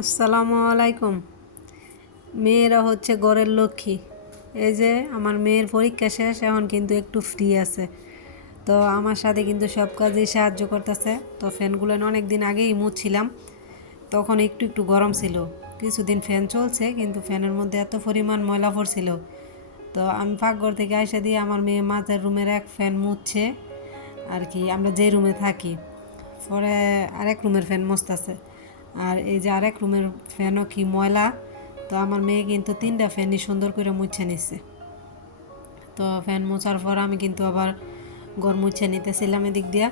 আসসালামু আলাইকুম। মেয়েরা হচ্ছে ঘরের লক্ষ্মী। এই যে আমার মেয়ের পরীক্ষা শেষ, এখন কিন্তু একটু ফ্রি আছে, তো আমার সাথে কিন্তু সব কাজেই সাহায্য করতেছে। তো ফ্যানগুলো অনেক দিন আগেই মুছছিলাম, তখন একটু একটু গরম ছিল। কিছুদিন ফ্যান চলছে, কিন্তু ফ্যানের মধ্যে এত পরিমাণ ময়লা পড়ছিল। তো আমি পাকঘর থেকে আইসা দিয়ে আমার মেয়ে মাঝের রুমের এক ফ্যান মুছছে আর কি, আমরা যে রুমে থাকি। পরে আরেক রুমের ফ্যান মুছতেছে, আর এই যে আরেক রুমের ফ্যানও কি ময়লা। তো আমার মেয়ে কিন্তু 3টা ফ্যানই সুন্দর করে মুছে নিচ্ছে। তো ফ্যান মোছার পর আমি কিন্তু আবার ঘর মুছে নিতেছিলাম এদিক দিয়া।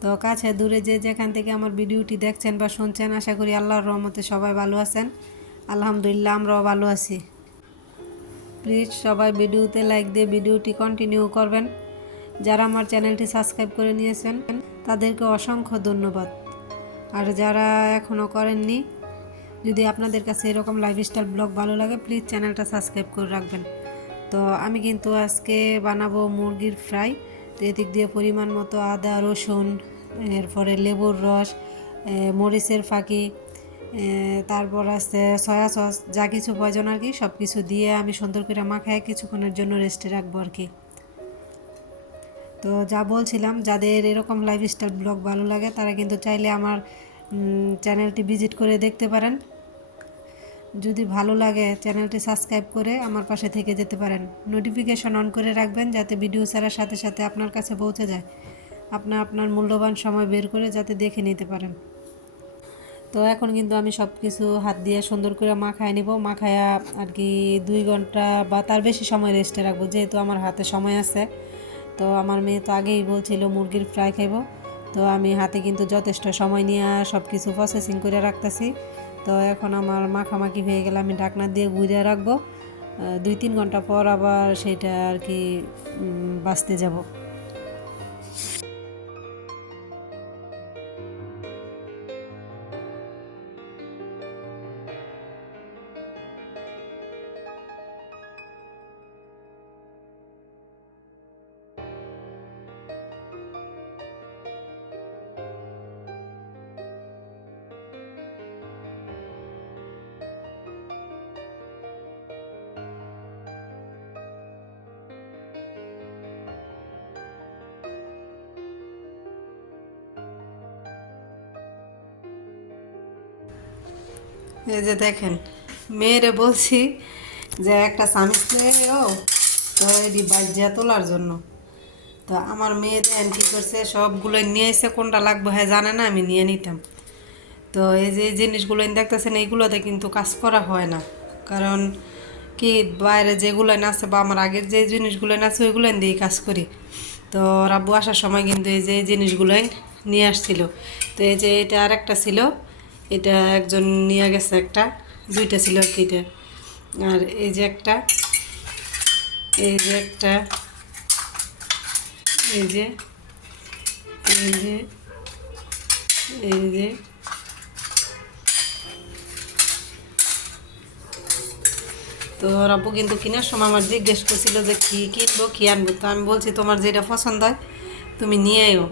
তো কাছে দূরে যে যেখান থেকে আমার ভিডিওটি দেখছেন বা শুনছেন, আশা করি আল্লাহর রহমতে সবাই ভালো আছেন। আলহামদুলিল্লাহ, আমরাও ভালো আছি। প্লিজ সবাই ভিডিওতে লাইক দিয়ে ভিডিওটি কন্টিনিউ করবেন। যারা আমার চ্যানেলটি সাবস্ক্রাইব করে নিয়েছেন তাদেরকে অসংখ্য ধন্যবাদ। আর যারা এখনও করেননি, যদি আপনাদের কাছে এরকম লাইফস্টাইল ব্লগ ভালো লাগে, প্লিজ চ্যানেলটা সাবস্ক্রাইব করে রাখবেন। তো আমি কিন্তু আজকে বানাবো মুরগির ফ্রাই। তো এদিক দিয়ে পরিমাণ মতো আদা, রসুন, এরপরে লেবুর রস, মরিচের ফাঁকি, তারপর আছে সয়া সস, যা কিছু প্রয়োজন আর কি সব কিছু দিয়ে আমি সুন্দর করে মাখায় কিছুক্ষণের জন্য রেস্টে রাখবো আর কি। তো যা বলছিলাম, যাদের এরকম লাইফস্টাইল ব্লগ ভালো লাগে তারা কিন্তু চাইলে আমার চ্যানেলটি ভিজিট করে দেখতে পারেন। যদি ভালো লাগে চ্যানেলটি সাবস্ক্রাইব করে আমার পাশে থেকে যেতে পারেন। নোটিফিকেশন অন করে রাখবেন যাতে ভিডিও ছাড়ার সাথে সাথে আপনার কাছে পৌঁছে যায়। আপনার মূল্যবান সময় বের করে যাতে দেখে নিতে পারেন। তো এখন কিন্তু আমি সব কিছু হাত দিয়ে সুন্দর করে মাখায় নিব। মাখায়া আর কি 2 ঘন্টা বা তার বেশি সময় রেস্টে রাখবো, যেহেতু আমার হাতে সময় আছে। তো আমার মেয়ে তো আগেই বলছিল মুরগির ফ্রাই খাইব, তো আমি হাতে কিন্তু যথেষ্ট সময় নিয়ে সব কিছু প্রসেসিং করে রাখতেছি। তো এখন আমার মাখামাখি হয়ে গেলে আমি ঢাকনা দিয়ে ঘুরে রাখবো। 2-3 ঘন্টা পর আবার সেটা আর কি বাছতে যাব। এই যে দেখেন, মেয়েরে বলছি যে একটা চামিচ ও, তো এটি বাজ্যা তোলার জন্য। তো আমার মেয়ে দেন কী করছে, সবগুলো নিয়ে এসে কোনটা লাগবে হ্যাঁ জানে না, আমি নিয়ে নিতাম। তো এই যে জিনিসগুলো দেখতেছেন, এইগুলোতে কিন্তু কাজ করা হয় না। কারণ কি, বাইরে যেগুলো আছে বা আমার আগের যে জিনিসগুলো আছে ওইগুলো দিয়েই কাজ করি। তো রাব্বু আসার সময় কিন্তু এই যে জিনিসগুলোই নিয়ে আসছিল। তো এই যে এটা আরেকটা ছিল, এটা একজন নিয়ে গেছে, একটা 2টা ছিল আর কি এটা। আর এই যে একটা, এই যে একটা, এই যে, এই যে, এই যে। তো রাব্বু কিন্তু কেনার সময় আমার জিজ্ঞেস করছিল যে কী কিনবো, কী আনবো। তো আমি বলছি তোমার যেটা পছন্দ হয় তুমি নিয়ে এও।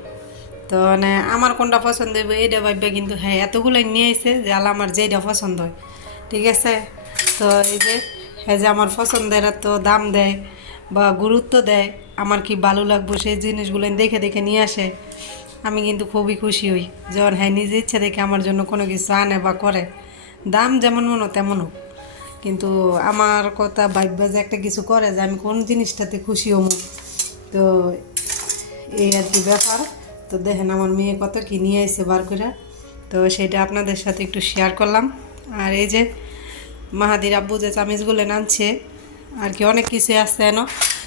তো মানে আমার কোনটা পছন্দ হইব এইটা ভাববে, কিন্তু হ্যাঁ এতগুলোই নিয়ে এসে যে আল্লাহ আমার যেটা পছন্দ হয়। ঠিক আছে। তো এই যে হ্যাঁ, যে আমার পছন্দের এত দাম দেয় বা গুরুত্ব দেয়, আমার কি ভালো লাগবো সেই জিনিসগুলো দেখে দেখে নিয়ে আসে। আমি কিন্তু খুবই খুশি হই যখন হ্যাঁ নিজে ইচ্ছে দেখে আমার জন্য কোনো কিছু আনে বা করে, দাম যেমন মনো তেমন হোক। কিন্তু আমার কথা ভাববা যে একটা কিছু করে যে আমি কোন জিনিসটাতে খুশি হমু। তো এই আর কি ব্যাপার। তো দেখেন আমার মেয়ে কত কি নিয়ে এসে বার করে, তো সেটা আপনাদের সাথে একটু শেয়ার করলাম। আর এই যে মাহাদির আব্বু যে চামিচগুলো নামছে আর কি, অনেক কিছু আসছে এনো।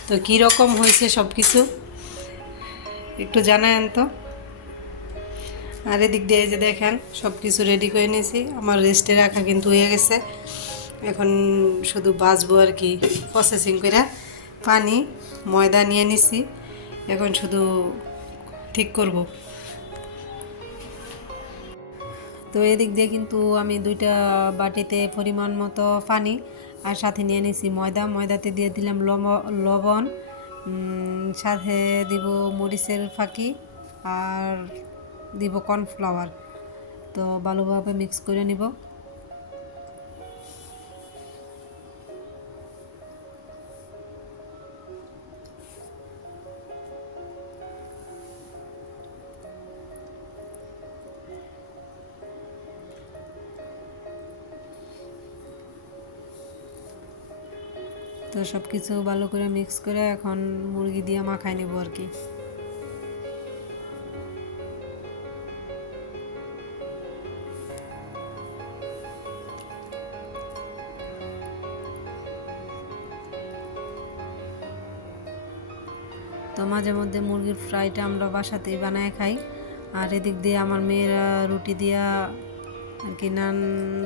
তো কীরকম হয়েছে সব কিছু একটু জানায়েন তো। আর এদিক দিয়ে যে দেখেন সব কিছু রেডি করে নিয়েছি, আমার রেস্টে রাখা কিন্তু হয়ে গেছে। এখন শুধু বাজবো আর কি, প্রসেসিং করে পানি ময়দা নিয়ে নিছি, এখন শুধু ঠিক করব। তো এদিক দিয়ে কিন্তু আমি 2টা বাটিতে পরিমাণ মতো পানি আর সাথে নিয়ে নিছি ময়দা। ময়দাতে দিয়ে দিলাম লবণ, সাথে দিব মরিচের ফাঁকি, আর দিব কর্নফ্লাওয়ার। তো ভালোভাবে মিক্স করে নিব। তো সব কিছু ভালো করে মিক্স করে এখন মুরগি দিয়ে মাখাই নেব আর কি। তো মাঝে মধ্যে মুরগির ফ্রাইটা আমরা বাসাতেই বানায় খাই। আর এদিক দিয়ে আমার মেয়েরা রুটি দিয়া আর কি নান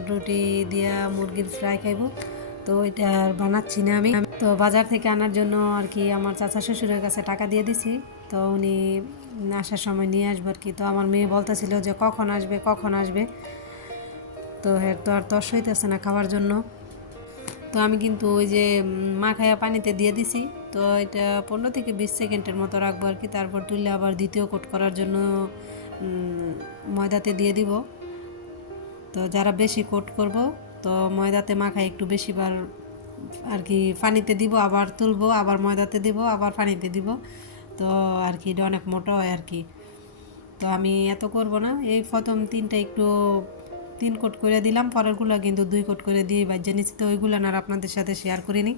রুটি দিয়া মুরগির ফ্রাই খাইব। তো এটা আর বানাচ্ছি না আমি। তো বাজার থেকে আনার জন্য আর কি আমার চাচা শ্বশুরের কাছে টাকা দিয়ে দিছি। তো উনি আসার সময় নিয়ে আসবে আর কি। তো আমার মেয়ে বলতেছিল যে কখন আসবে কখন আসবে। তো এর তো আর তর্স হইতেছে না খাওয়ার জন্য। তো আমি কিন্তু ওই যে মাখায়া পানিতে দিয়ে দিছি। তো এটা 15 থেকে 20 সেকেন্ডের মতো রাখবো আর কি। তারপর তুললে আবার দ্বিতীয় কোট করার জন্য ময়দাতে দিয়ে দিব। তো যারা বেশি কোট করব তো ময়দাতে মাখায় একটু বেশিবার আর কি পানিতে দিব, আবার তুলবো, আবার ময়দাতে দিব, আবার পানিতে দিব। তো আর কি এটা অনেক মোটা হয় আর কি। তো আমি এত করব না, এই প্রথম 3টা একটু 3 কোট করে দিলাম, পরেরগুলো কিন্তু 2 কোট করে দিয়ে বাজ্যে নিচ্ছি। তো ওইগুলো আর আপনাদের সাথে শেয়ার করিনি।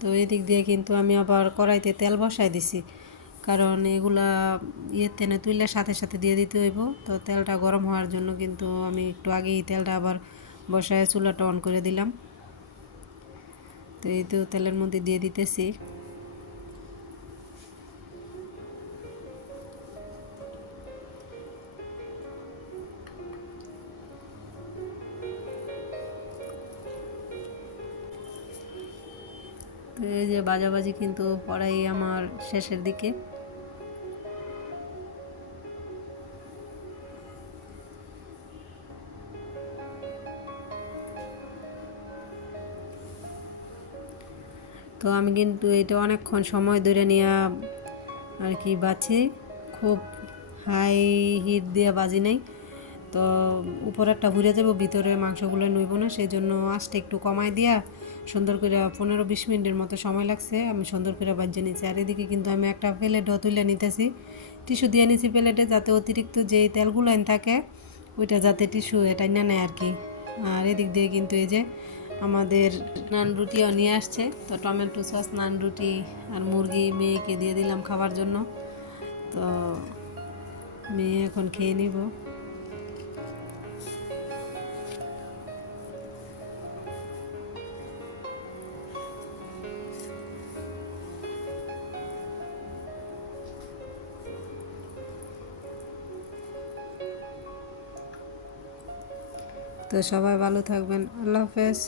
তো এই দিক দিয়ে কিন্তু আমি আবার কড়াইতে তেল বসাই দিছি, কারণ এগুলা তেনে তুললে সাথে সাথে দিয়ে দিতে হইব। তো তেলটা গরম হওয়ার জন্য কিন্তু আমি একটু আগেই তেলটা আবার বসায় চুলাটা অন করে দিলাম। তো এই তো তেলের মধ্যে দিয়ে দিতেছি। তো এই যে ভাজাভাজি কিন্তু পড়াই আমার শেষের দিকে। তো আমি কিন্তু এটা অনেকক্ষণ সময় ধরে নিয়ে আর কি বাছি, খুব হাই হিট দিয়ে বাজি নাই। তো উপরেরটা ঘুরে যাব, ভিতরে মাংসগুলো নইব না, সেই জন্য আঁচটা একটু কমাই দিয়া সুন্দর করে 15-20 মিনিটের মতো সময় লাগছে, আমি সুন্দর করে বাজিয়ে নিচ্ছি। আর এদিকে কিন্তু আমি একটা প্লেটও তুলে নিতেছি, টিস্যু দিয়ে নিছি প্লেটে, যাতে অতিরিক্ত যেই তেলগুলো থাকে ওইটা যাতে টিস্যু এটা না নেয় আর কি। আর এদিক দিয়ে কিন্তু এই যে আমাদের নান রুটিও নিয়ে আসছে। তো টমেটো সস নান রুটি আর মুরগি মেয়েকে দিয়ে দিলাম খাবার জন্য। তো মেয়ে এখন খেয়ে নিব। তো সবাই ভালো থাকবেন, আল্লাহ হাফেজ।